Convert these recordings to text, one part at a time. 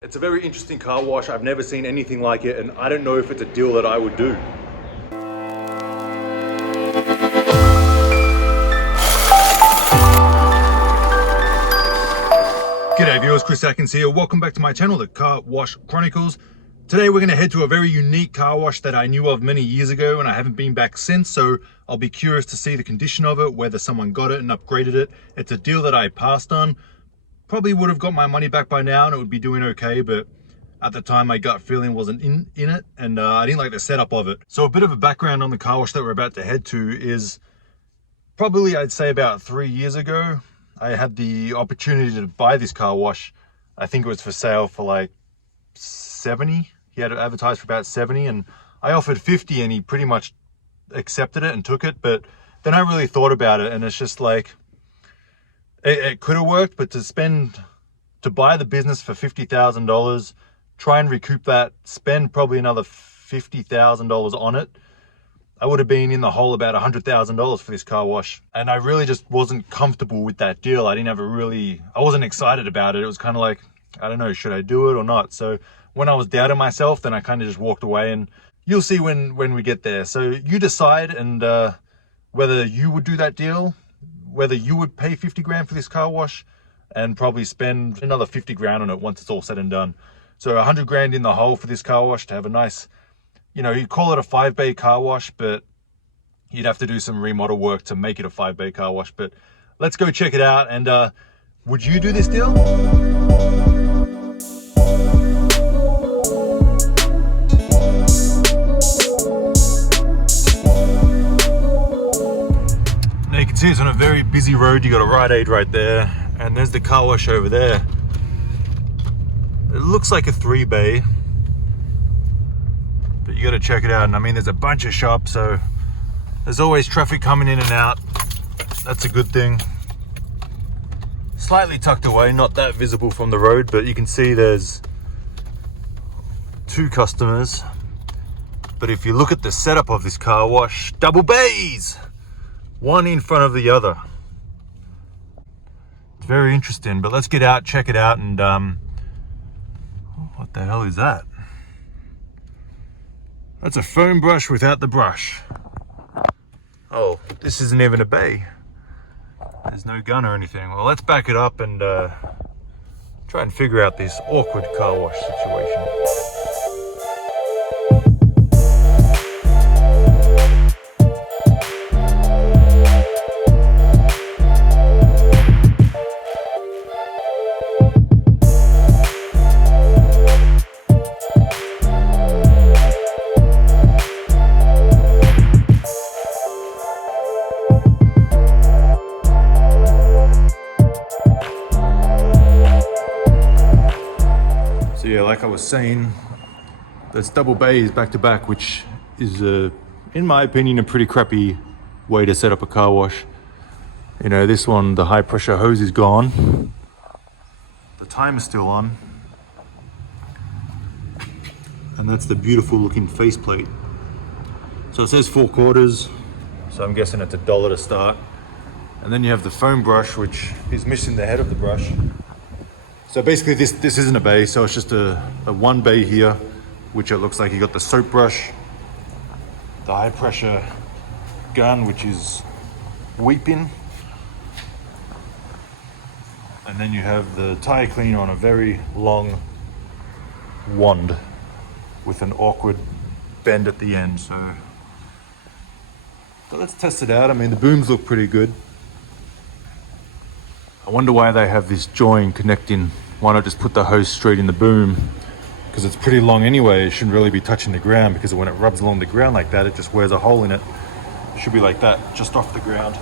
It's a very interesting car wash. I've never seen anything like it, and I don't know if it's a deal that I would do. G'day viewers, Chris Atkins here. Welcome back to my channel, The Car Wash Chronicles. Today we're going to head to a very unique car wash that I knew of many years ago and I haven't been back since, so I'll be curious to see the condition of it, whether someone got it and upgraded it. It's a deal that I passed on. Probably would have got my money back by now and it would be doing okay, but at the time my gut feeling wasn't in it, and I didn't like the setup of it. So a bit of a background on the car wash that we're about to head to is probably, I'd say, about 3 years ago. I had the opportunity to buy this car wash. I think it was for sale for like 70. He had it advertised for about 70 and I offered 50 and he pretty much accepted it and took it. But then I really thought about it and it's just like, it could have worked, but to buy the business for $50,000, try and recoup that, spend probably another $50,000 on it, I would have been in the hole about $100,000 for this car wash. And I really just wasn't comfortable with that deal. I wasn't excited about it. It was kind of like, I don't know, should I do it or not? So when I was doubting myself, then I kind of just walked away, and you'll see when we get there. So you decide, and whether you would do that deal, whether you would pay 50 grand for this car wash and probably spend another 50 grand on it once it's all said and done. So 100 grand in the hole for this car wash to have a nice, you call it a 5-bay car wash, but you'd have to do some remodel work to make it a 5-bay car wash. But let's go check it out. And would you do this deal? Now you can see it's on a very busy road. You got a Rite Aid right there, and there's the car wash over there. It looks like a 3-bay, but you got to check it out. And I mean, there's a bunch of shops, so there's always traffic coming in and out. That's a good thing. Slightly tucked away, not that visible from the road, but you can see there's 2 customers. But if you look at the setup of this car wash, double bays, one in front of the other. It's very interesting, but let's get out, check it out, and what the hell is that? That's a foam brush without the brush. Oh, this isn't even a bay. There's no gun or anything. Well, let's back it up and try and figure out this awkward car wash situation. Yeah, like I was saying, that's double bays back to back, which is, in my opinion, a pretty crappy way to set up a car wash. This one, the high pressure hose is gone. The timer's still on. And that's the beautiful looking faceplate. So it says 4 quarters, so I'm guessing it's $1 to start. And then you have the foam brush, which is missing the head of the brush. So basically this isn't a bay, so it's just a 1 bay here, which it looks like you got the soap brush, the high pressure gun, which is weeping, and then you have the tire cleaner on a very long wand with an awkward bend at the end. So let's test it out. I mean, the booms look pretty good. I wonder why they have this join connecting. Why not just put the hose straight in the boom? Because it's pretty long anyway. It shouldn't really be touching the ground, because when it rubs along the ground like that, it just wears a hole in it. It should be like that, just off the ground.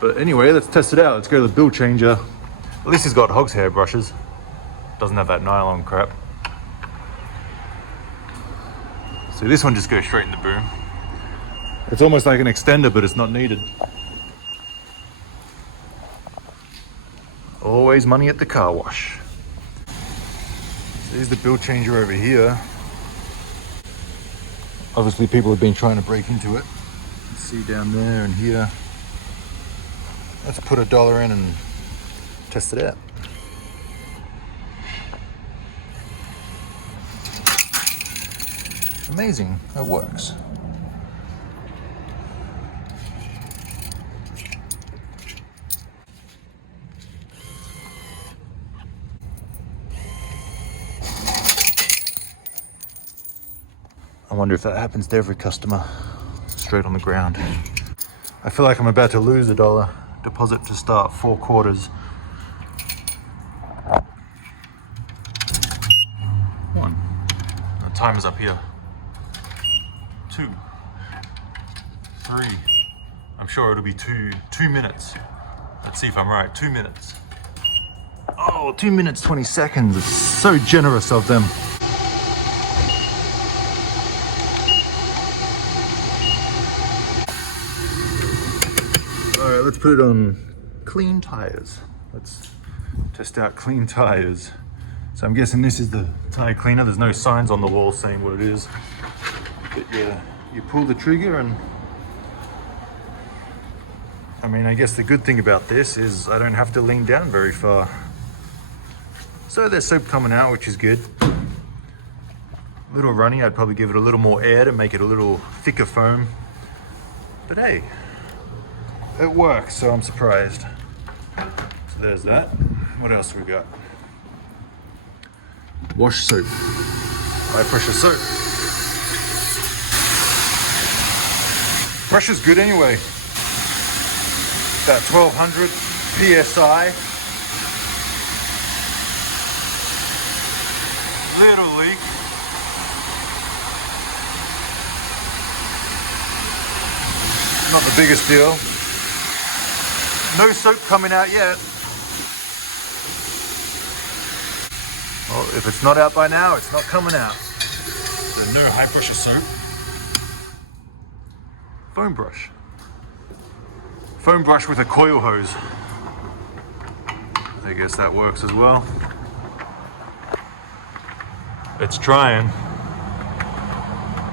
But anyway, let's test it out. Let's go to the bill changer. At least he's got hog's hair brushes. Doesn't have that nylon crap. So this one just goes straight in the boom. It's almost like an extender, but it's not needed. Always money at the car wash. So there's the bill changer over here. Obviously people have been trying to break into it. See down there and here. Let's put $1 in and test it out. Amazing, it works. I wonder if that happens to every customer. Straight on the ground. I feel like I'm about to lose $1. Deposit to start 4 quarters. 1. The timer's up here. 2. 3. I'm sure it'll be 2 minutes. Let's see if I'm right. 2 minutes. Oh, 2 minutes 20 seconds. It's so generous of them. All right, let's put it on clean tires. Let's test out clean tires. So I'm guessing this is the tire cleaner. There's no signs on the wall saying what it is. But yeah, you pull the trigger and I mean, I guess the good thing about this is I don't have to lean down very far. So there's soap coming out, which is good. A little runny, I'd probably give it a little more air to make it a little thicker foam. But hey, it works, so I'm surprised. So there's that. What else we got? Wash soap. High pressure soap. Pressure's good anyway. About 1200 PSI. Little leak. Not the biggest deal. No soap coming out yet. Well, if it's not out by now, it's not coming out. So no high pressure soap. Foam brush. Foam brush with a coil hose. I guess that works as well. It's trying.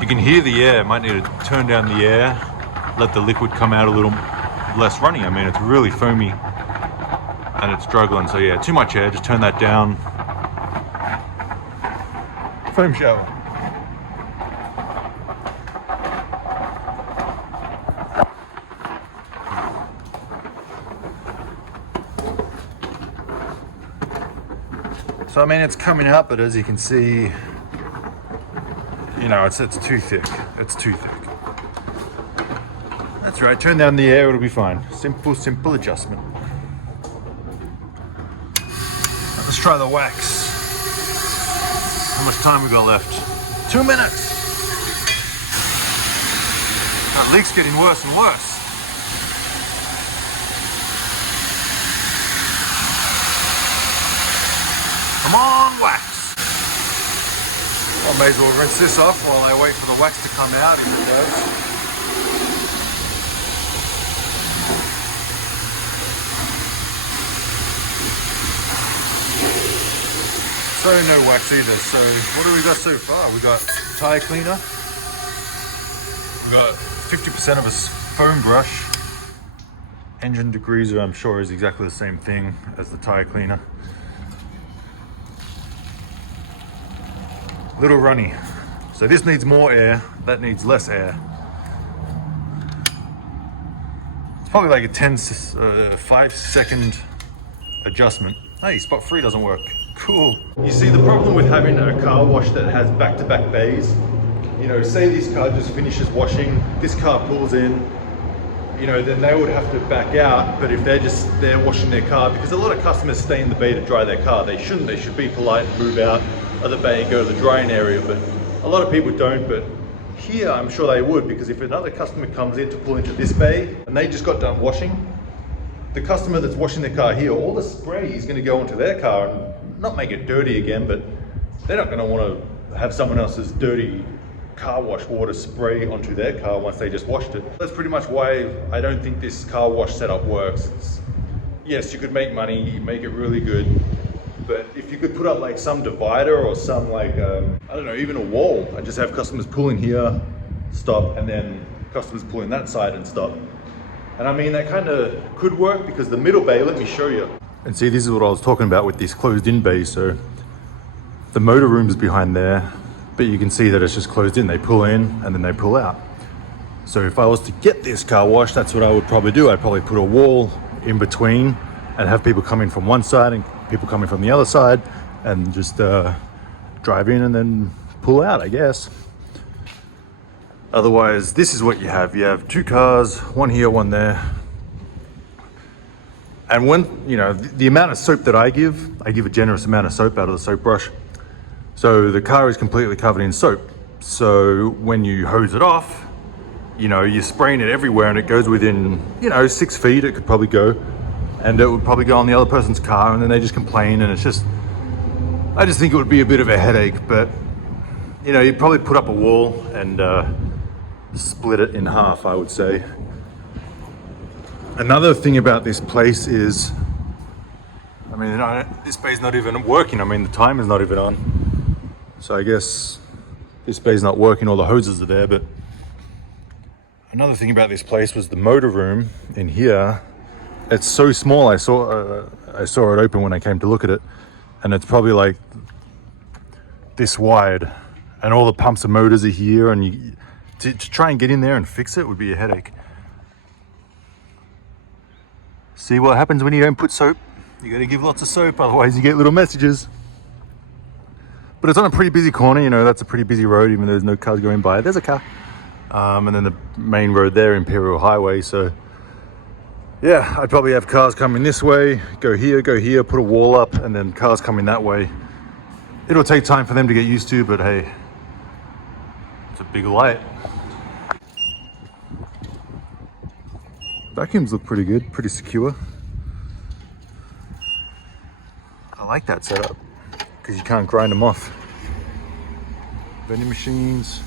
You can hear the air. Might need to turn down the air, let the liquid come out a little less runny. I mean, it's really foamy and it's struggling. So yeah, too much air. Just turn that down. Foam shower. So I mean, it's coming out, but as you can see, you know, it's too thick. It's too thick. That's right. Turn down the air, it'll be fine. Simple adjustment. Let's try the wax. How much time we got left? 2 minutes. That leak's getting worse and worse. Come on, wax. I may as well rinse this off while I wait for the wax to come out if it does. So no wax either. So what do we got so far? We got tire cleaner. We got 50% of a foam brush. Engine degreaser, I'm sure, is exactly the same thing as the tire cleaner. Little runny. So this needs more air, that needs less air. It's probably like a 5-second adjustment. Hey, spot 3 doesn't work. Cool. You see, the problem with having a car wash that has back-to-back bays, you know, say this car just finishes washing, this car pulls in, you know, then they would have to back out. But if they're washing their car, because a lot of customers stay in the bay to dry their car, they shouldn't. They should be polite and move out of the bay and go to the drying area, but a lot of people don't. But here I'm sure they would, because if another customer comes in to pull into this bay and they just got done washing, the customer that's washing their car here, all the spray is going to go onto their car and not make it dirty again, but they're not going to want to have someone else's dirty car wash water spray onto their car once they just washed it. That's pretty much why I don't think this car wash setup works. Yes, you could make money, make it really good, but if you could put up like some divider or some like, I don't know, even a wall, I just have customers pull in here, stop, and then customers pull in that side and stop. And I mean, that kind of could work, because the middle bay, let me show you. And see, this is what I was talking about with these closed in bays. So the motor room is behind there, but you can see that it's just closed in. They pull in and then they pull out. So if I was to get this car wash, that's what I would probably do. I'd probably put a wall in between and have people come in from one side and people coming from the other side, and just drive in and then pull out, I guess. Otherwise, this is what you have. You have two cars, one here, one there. And when, you know, the amount of soap that I give a generous amount of soap out of the soap brush. So the car is completely covered in soap. So when you hose it off, you know, you're spraying it everywhere and it goes within, you know, 6 feet, it could probably go. And it would probably go on the other person's car, and then they just complain, and it's just, I just think it would be a bit of a headache. But, you know, you'd probably put up a wall and split it in half, I would say. Another thing about this place is, I mean, this bay's not even working. I mean, the timer's not even on. So I guess this bay's not working, all the hoses are there. But another thing about this place was the motor room in here. It's so small. I saw it open when I came to look at it, and it's probably like this wide, and all the pumps and motors are here, and to try and get in there and fix it would be a headache. See what happens when you don't put soap? You got to give lots of soap, otherwise you get little messages. But it's on a pretty busy corner, you know, that's a pretty busy road, even though there's no cars going by. There's a car. And then the main road there, Imperial Highway. So yeah, I'd probably have cars coming this way, go here, put a wall up, and then cars coming that way. It'll take time for them to get used to, but hey, it's a big light. Vacuums look pretty good, pretty secure. I like that setup, because you can't grind them off. Vending machines.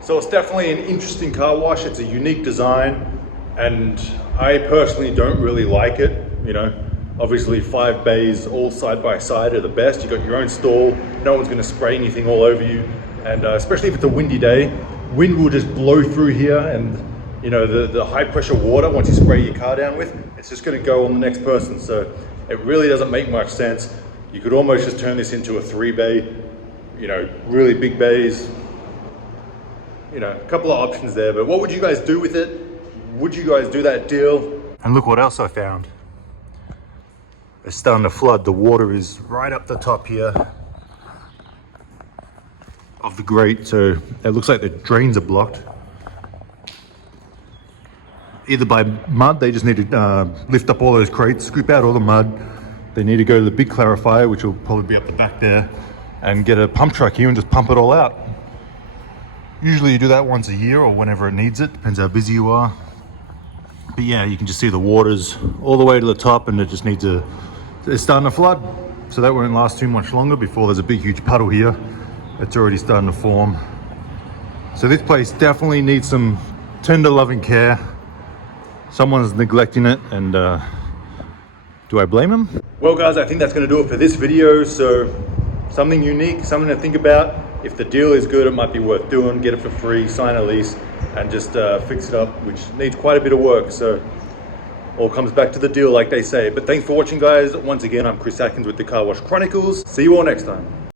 So it's definitely an interesting car wash. It's a unique design, and I personally don't really like it. You know, obviously 5 bays all side by side are the best. You got your own stall, no one's gonna spray anything all over you. And especially if it's a windy day, wind will just blow through here, and you know, the high pressure water, once you spray your car down with, it's just gonna go on the next person. So it really doesn't make much sense. You could almost just turn this into a 3 bay, you know, really big bays. You know, a couple of options there, but what would you guys do with it? Would you guys do that deal? And look what else I found. It's starting to flood. The water is right up the top here of the grate, so it looks like the drains are blocked. Either by mud, they just need to lift up all those crates, scoop out all the mud. They need to go to the big clarifier, which will probably be up the back there, and get a pump truck here and just pump it all out. Usually you do that once a year or whenever it needs it, depends how busy you are. But yeah, you can just see the water's all the way to the top, and it just needs it's starting to flood. So that won't last too much longer before there's a big huge puddle here. It's already starting to form. So this place definitely needs some tender loving care. Someone's neglecting it, and do I blame them? Well guys, I think that's gonna do it for this video. So something unique, something to think about. If the deal is good, it might be worth doing. Get it for free, sign a lease, and just fix it up, which needs quite a bit of work. So all comes back to the deal, like they say. But thanks for watching, guys. Once again, I'm Chris Atkins with the Car Wash Chronicles. See you all next time.